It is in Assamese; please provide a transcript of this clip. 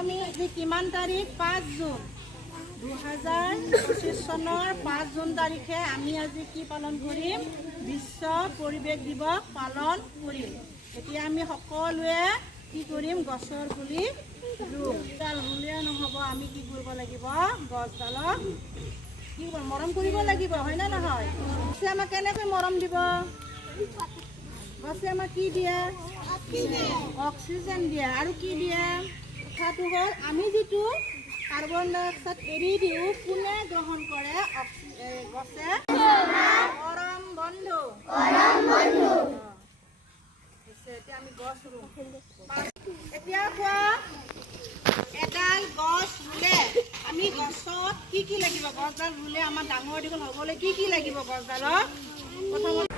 আমি আজি কিমান তাৰিখ 5 জুন 2025 চনৰ 5 জুন তাৰিখে আমি আজি কি পালন কৰিম বিশ্ব পৰিৱেশ দিৱস পালন কৰিম। এতিয়া আমি সকলোৱে কি কৰিম গছৰ পুলি ৰুম। ডাল ৰুলে নহ'ব, আমি কি কৰিব লাগিব গছডালক কি মৰম কৰিব লাগিব, হয় না নহয়? গছে আমাক কেনেকৈ মৰম দিব? গছে আমাক কি দিয়ে? অক্সিজেন দিয়ে। আৰু কি দিয়ে? কথাটো হ'ল আমি যিটো কাৰ্বন ডাই অক্সাইড এৰি দিওঁ কোনে গ্ৰহণ কৰে? গছে। পৰম বন্ধু। এতিয়া আমি গছ ৰুম। এতিয়া কোৱা এডাল গছ ৰুলে আমি গছত কি লাগিব? গছডাল ৰুলে আমাৰ ডাঙৰ দীঘল হ'বলৈ কি লাগিব গছডালত? প্ৰথমতে